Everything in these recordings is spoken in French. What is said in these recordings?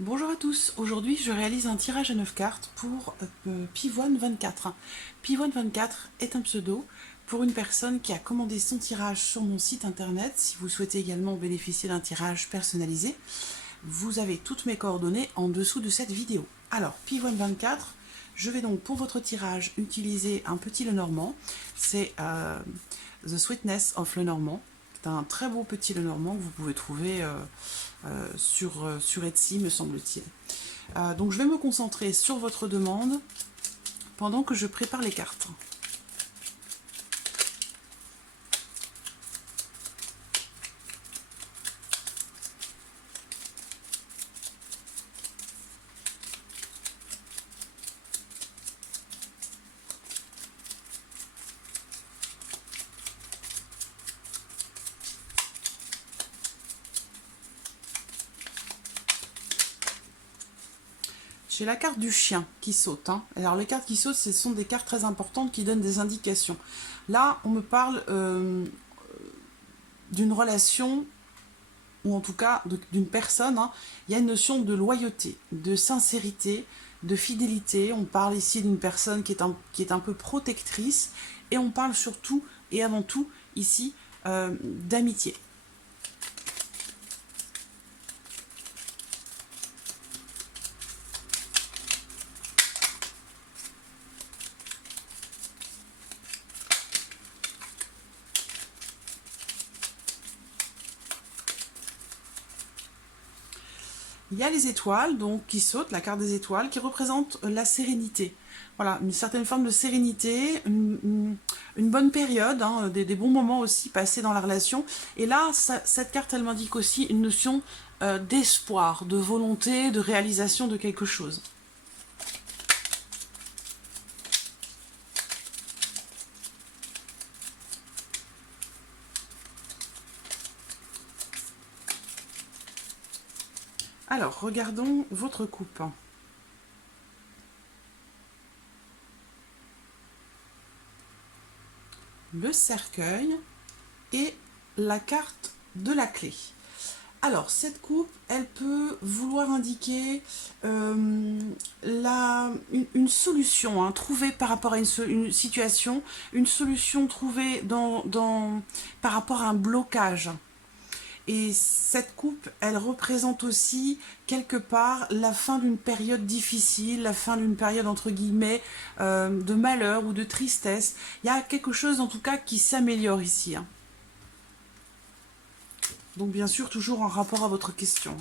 Bonjour à tous, aujourd'hui je réalise un tirage à 9 cartes pour Pivoine24. Pivoine24 est un pseudo pour une personne qui a commandé son tirage sur mon site internet. Si vous souhaitez également bénéficier d'un tirage personnalisé, vous avez toutes mes coordonnées en dessous de cette vidéo. Alors, Pivoine24, je vais donc pour votre tirage utiliser un petit Lenormand, c'est The Sweetness of Lenormand. C'est un très beau petit Lenormand que vous pouvez trouver sur Etsy, me semble-t-il. Donc je vais me concentrer sur votre demande pendant que je prépare les cartes. J'ai la carte du chien qui saute. Alors les cartes qui sautent, ce sont des cartes très importantes qui donnent des indications. Là, on me parle d'une relation, ou en tout cas d'une personne. Il y a une notion de loyauté, de sincérité, de fidélité. On parle ici d'une personne qui est un peu protectrice. Et on parle surtout et avant tout ici d'amitié. Il y a les étoiles donc qui sautent, la carte des étoiles, qui représente la sérénité. Voilà, une certaine forme de sérénité, une bonne période, des bons moments aussi passés dans la relation. Et là, cette carte, elle m'indique aussi une notion d'espoir, de volonté, de réalisation de quelque chose. Alors, regardons votre coupe. Le cercueil et la carte de la clé. Alors, cette coupe, elle peut vouloir indiquer une solution trouvée par rapport à une situation, une solution trouvée par rapport à un blocage. Et cette coupe, elle représente aussi quelque part la fin d'une période difficile, la fin d'une période entre guillemets de malheur ou de tristesse. Il y a quelque chose en tout cas qui s'améliore ici. Donc bien sûr, toujours en rapport à votre question.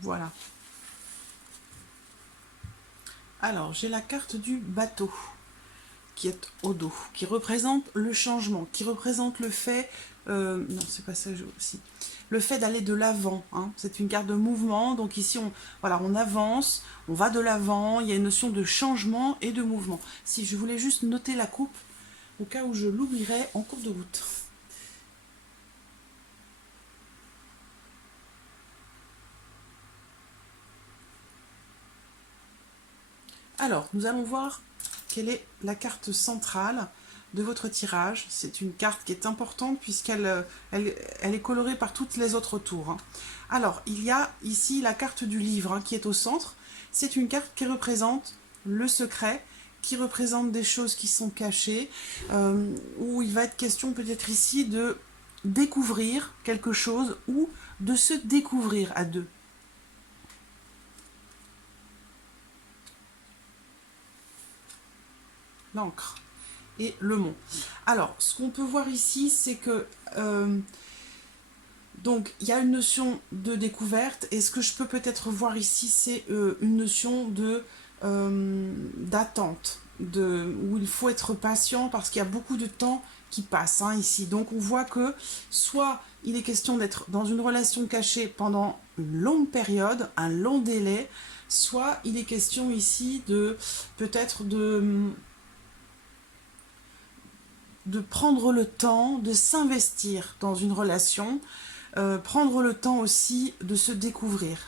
Voilà. Alors, j'ai la carte du bateau qui est au dos, qui représente le changement, qui représente le fait... non, c'est pas ça aussi. Le fait d'aller de l'avant. C'est une carte de mouvement, donc ici, on avance, on va de l'avant, il y a une notion de changement et de mouvement. Si je voulais juste noter la coupe, au cas où je l'oublierais en cours de route. Alors, nous allons voir quelle est la carte centrale de votre tirage. C'est une carte qui est importante puisqu'elle elle est colorée par toutes les autres tours. Alors, il y a ici la carte du livre qui est au centre. C'est une carte qui représente le secret, qui représente des choses qui sont cachées, où il va être question peut-être ici de découvrir quelque chose ou de se découvrir à deux. l'encre et le mont. Alors, ce qu'on peut voir ici, c'est que donc il y a une notion de découverte, et ce que je peux peut-être voir ici, c'est une notion de d'attente, où il faut être patient parce qu'il y a beaucoup de temps qui passe hein, ici. Donc on voit que soit il est question d'être dans une relation cachée pendant une longue période, un long délai, soit il est question ici de peut-être de prendre le temps de s'investir dans une relation, prendre le temps aussi de se découvrir.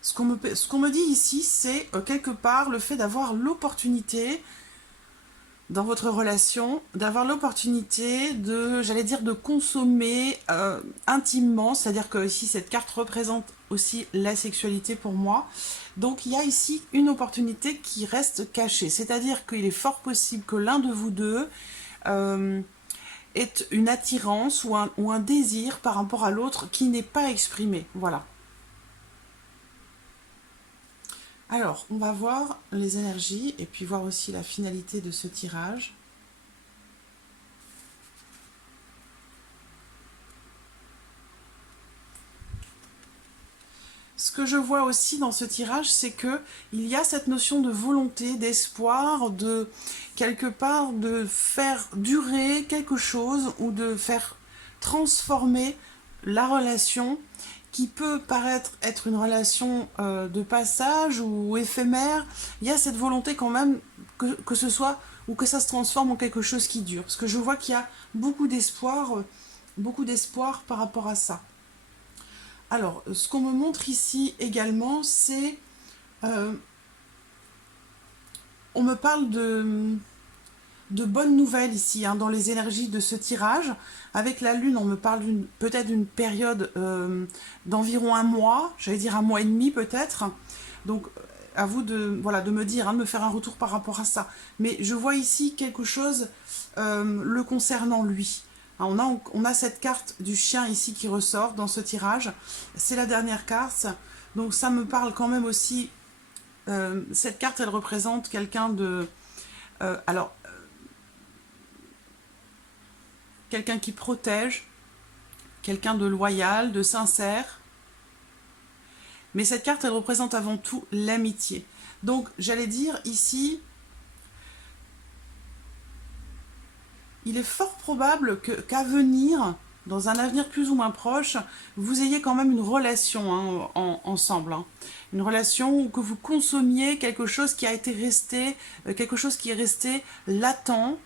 Ce qu'on me dit ici, c'est quelque part le fait d'avoir l'opportunité dans votre relation, d'avoir l'opportunité de, j'allais dire, de consommer intimement, c'est-à-dire que ici cette carte représente aussi la sexualité pour moi. Donc il y a ici une opportunité qui reste cachée, c'est-à-dire qu'il est fort possible que l'un de vous deux ait une attirance ou un désir par rapport à l'autre qui n'est pas exprimé. Voilà. Alors, on va voir les énergies et puis voir aussi la finalité de ce tirage. Ce que je vois aussi dans ce tirage, c'est que il y a cette notion de volonté, d'espoir, de quelque part de faire durer quelque chose ou de faire transformer la relation qui peut paraître être une relation de passage ou éphémère. Il y a cette volonté quand même que ce soit ou que ça se transforme en quelque chose qui dure. Parce que je vois qu'il y a beaucoup d'espoir par rapport à ça. Alors, ce qu'on me montre ici également, c'est... on me parle de bonnes nouvelles ici, hein, dans les énergies de ce tirage. Avec la Lune, on me parle peut-être d'une période d'environ un mois, j'allais dire un mois et demi peut-être. Donc, à vous voilà, de me dire, hein, de me faire un retour par rapport à ça. Mais je vois ici quelque chose le concernant lui. On a cette carte du chien ici qui ressort dans ce tirage. C'est la dernière carte. Donc ça me parle quand même aussi... cette carte, elle représente quelqu'un de... quelqu'un qui protège, quelqu'un de loyal, de sincère. Mais cette carte, elle représente avant tout l'amitié. Donc j'allais dire ici... il est fort probable qu'à venir, dans un avenir plus ou moins proche, vous ayez quand même une relation hein, ensemble. Hein. Une relation où que vous consommiez quelque chose qui a été resté, quelque chose qui est resté latent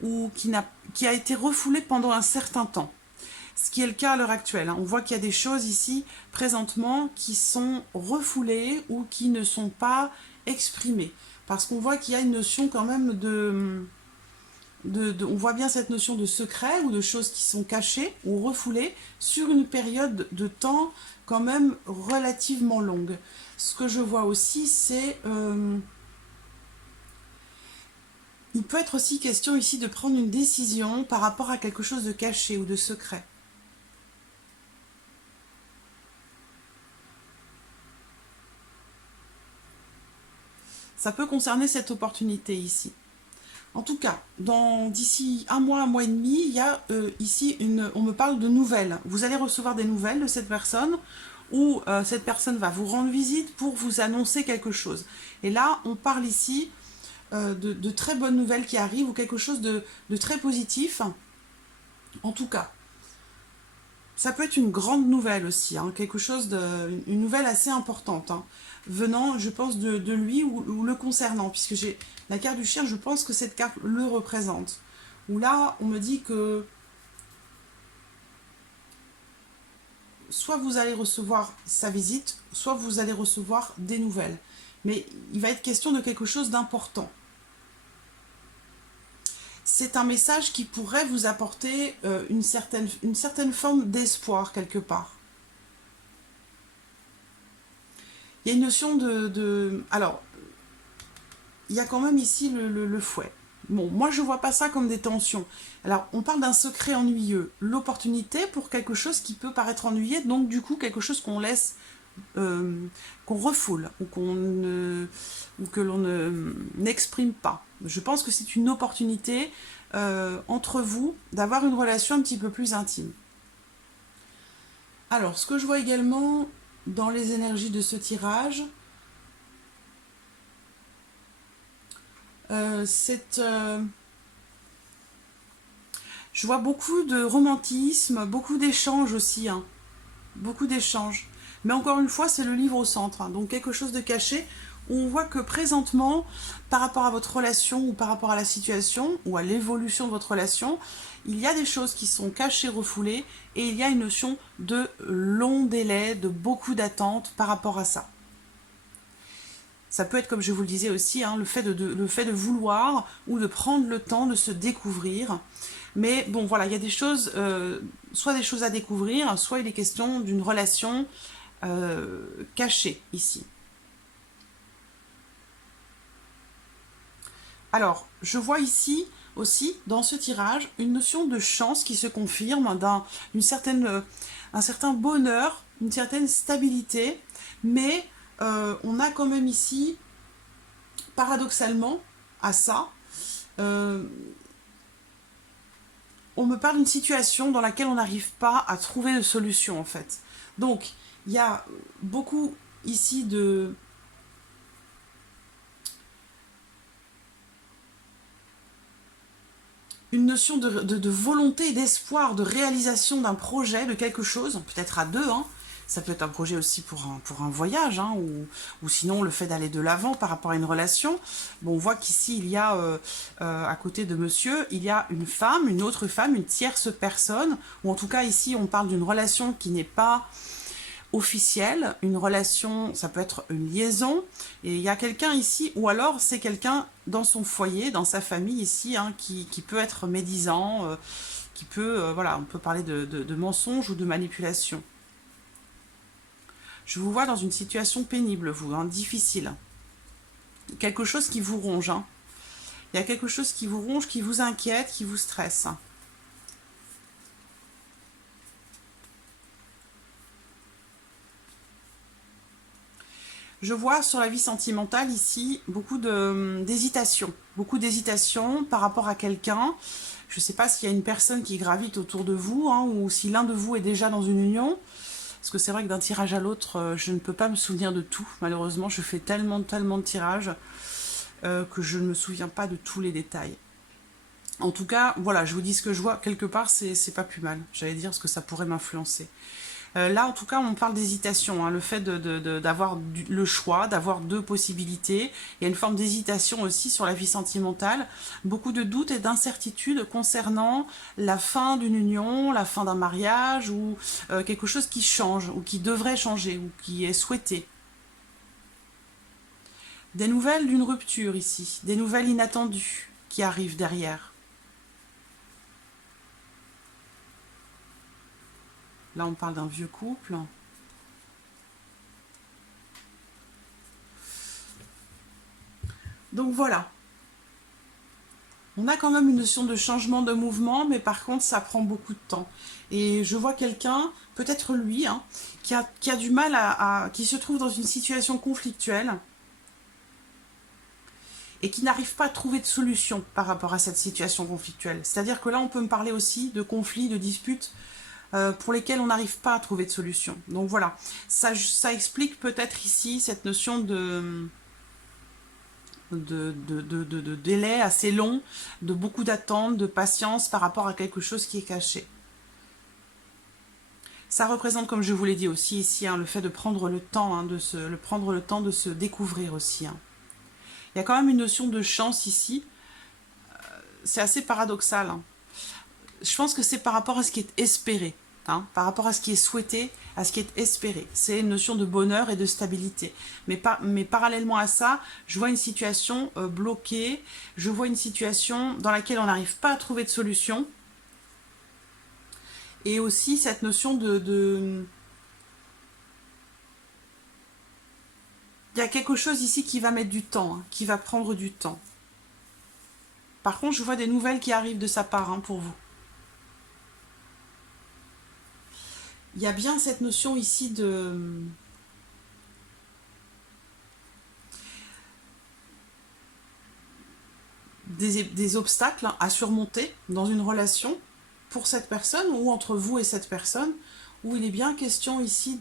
ou qui a été refoulé pendant un certain temps. Ce qui est le cas à l'heure actuelle. Hein. On voit qu'il y a des choses ici, présentement, qui sont refoulées ou qui ne sont pas exprimées. Parce qu'on voit qu'il y a une notion quand même on voit bien cette notion de secret ou de choses qui sont cachées ou refoulées sur une période de temps quand même relativement longue. Ce que je vois aussi, c'est... il peut être aussi question ici de prendre une décision par rapport à quelque chose de caché ou de secret. Ça peut concerner cette opportunité ici. En tout cas, d'ici un mois et demi, il y a ici on me parle de nouvelles. Vous allez recevoir des nouvelles de cette personne ou cette personne va vous rendre visite pour vous annoncer quelque chose. Et là, on parle ici de très bonnes nouvelles qui arrivent ou quelque chose de très positif. En tout cas, ça peut être une grande nouvelle aussi, hein, une nouvelle assez importante, hein, venant, je pense, de lui ou le concernant, puisque j'ai la carte du chien, je pense que cette carte le représente. Où là, on me dit que soit vous allez recevoir sa visite, soit vous allez recevoir des nouvelles. Mais il va être question de quelque chose d'important. C'est un message qui pourrait vous apporter une certaine forme d'espoir quelque part. Il y a une notion alors, il y a quand même ici le fouet. Bon, moi je vois pas ça comme des tensions. Alors, on parle d'un secret ennuyeux. L'opportunité pour quelque chose qui peut paraître ennuyé, donc du coup quelque chose qu'on laisse, qu'on refoule ou ou que l'on n'exprime pas. Je pense que c'est une opportunité entre vous d'avoir une relation un petit peu plus intime. Alors, ce que je vois également dans les énergies de ce tirage, c'est je vois beaucoup de romantisme, beaucoup d'échanges aussi, hein. Beaucoup d'échanges. Mais encore une fois, c'est le livre au centre, hein. Donc quelque chose de caché, où on voit que présentement, par rapport à votre relation ou par rapport à la situation ou à l'évolution de votre relation, il y a des choses qui sont cachées, refoulées, et il y a une notion de long délai, de beaucoup d'attentes par rapport à ça. Ça peut être, comme je vous le disais aussi, hein, le fait de vouloir ou de prendre le temps de se découvrir. Mais bon, voilà, il y a des choses, soit des choses à découvrir, soit il est question d'une relation cachée ici. Alors, je vois ici aussi, dans ce tirage, une notion de chance qui se confirme, un certain bonheur, une certaine stabilité, mais on a quand même ici, paradoxalement, à ça, euh, on me parle d'une situation dans laquelle on n'arrive pas à trouver de solution, en fait. Donc, il y a beaucoup ici de une notion de volonté et d'espoir, de réalisation d'un projet, de quelque chose, peut-être à deux, hein. Ça peut être un projet aussi pour un voyage, hein, ou sinon le fait d'aller de l'avant par rapport à une relation. Bon, on voit qu'ici, il y a, à côté de monsieur, il y a une femme, une autre femme, une tierce personne, ou en tout cas ici, on parle d'une relation qui n'est pas officielle, une relation, ça peut être une liaison, et il y a quelqu'un ici, ou alors c'est quelqu'un dans son foyer, dans sa famille ici, hein, qui peut être médisant, qui peut, voilà, on peut parler de mensonge ou de manipulation. Je vous vois dans une situation pénible, vous, hein, difficile. Quelque chose qui vous ronge, hein. Il y a quelque chose qui vous ronge, qui vous inquiète, qui vous stresse. Je vois sur la vie sentimentale ici d'hésitation. Beaucoup d'hésitation par rapport à quelqu'un. Je ne sais pas s'il y a une personne qui gravite autour de vous, hein, ou si l'un de vous est déjà dans une union. Parce que c'est vrai que d'un tirage à l'autre, je ne peux pas me souvenir de tout. Malheureusement, je fais tellement de tirages que je ne me souviens pas de tous les détails. En tout cas, voilà, je vous dis ce que je vois. Quelque part, c'est pas plus mal. J'allais dire ce que ça pourrait m'influencer. Là, en tout cas, on parle d'hésitation, hein, le fait d'avoir le choix, d'avoir deux possibilités. Il y a une forme d'hésitation aussi sur la vie sentimentale. Beaucoup de doutes et d'incertitudes concernant la fin d'une union, la fin d'un mariage ou quelque chose qui change ou qui devrait changer ou qui est souhaité. Des nouvelles d'une rupture ici, des nouvelles inattendues qui arrivent derrière. Là, on parle d'un vieux couple. Donc voilà. On a quand même une notion de changement de mouvement, mais par contre, ça prend beaucoup de temps. Et je vois quelqu'un, peut-être lui, hein, qui a du mal qui se trouve dans une situation conflictuelle et qui n'arrive pas à trouver de solution par rapport à cette situation conflictuelle. C'est-à-dire que là, on peut me parler aussi de conflits, de disputes pour lesquels on n'arrive pas à trouver de solution. Donc voilà, ça explique peut-être ici cette notion de délai assez long, de beaucoup d'attente, de patience par rapport à quelque chose qui est caché. Ça représente, comme je vous l'ai dit aussi ici, hein, le fait de prendre le temps, hein, prendre le temps de se découvrir aussi, hein. Il y a quand même une notion de chance ici. C'est assez paradoxal, hein. Je pense que c'est par rapport à ce qui est espéré, hein, par rapport à ce qui est souhaité, à ce qui est espéré. C'est une notion de bonheur et de stabilité. Mais parallèlement à ça, je vois une situation bloquée, je vois une situation dans laquelle on n'arrive pas à trouver de solution. Et aussi cette notion Il y a quelque chose ici qui va mettre du temps, hein, qui va prendre du temps. Par contre, je vois des nouvelles qui arrivent de sa part, hein, pour vous. Il y a bien cette notion ici des obstacles à surmonter dans une relation pour cette personne ou entre vous et cette personne, où il est bien question ici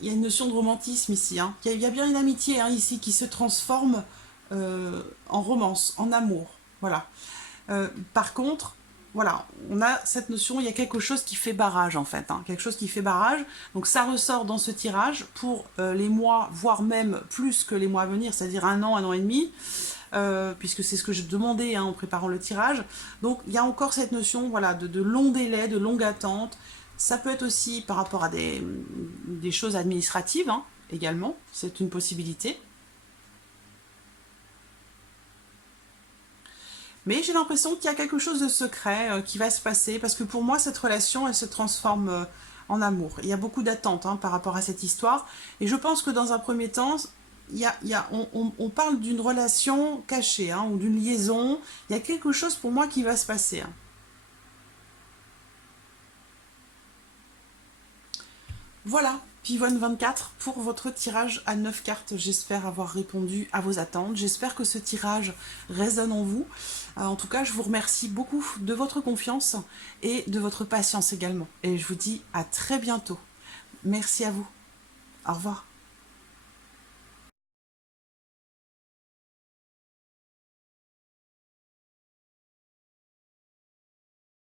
il y a une notion de romantisme ici, hein. Il y a bien une amitié, hein, ici qui se transforme en romance, en amour. Voilà. Par contre, voilà, on a cette notion, il y a quelque chose qui fait barrage en fait, hein, quelque chose qui fait barrage. Donc ça ressort dans ce tirage pour les mois, voire même plus que les mois à venir, c'est-à-dire un an et demi, puisque c'est ce que je demandais, hein, en préparant le tirage. Donc il y a encore cette notion, voilà, de long délai, de longue attente. Ça peut être aussi par rapport à des choses administratives, hein, également, c'est une possibilité. Mais j'ai l'impression qu'il y a quelque chose de secret qui va se passer, parce que pour moi, cette relation, elle se transforme en amour. Il y a beaucoup d'attentes, hein, par rapport à cette histoire, et je pense que dans un premier temps, on parle d'une relation cachée, hein, ou d'une liaison. Il y a quelque chose pour moi qui va se passer, hein. Voilà, Pivot 24 pour votre tirage à 9 cartes. J'espère avoir répondu à vos attentes. J'espère que ce tirage résonne en vous. En tout cas, je vous remercie beaucoup de votre confiance et de votre patience également. Et je vous dis à très bientôt. Merci à vous. Au revoir.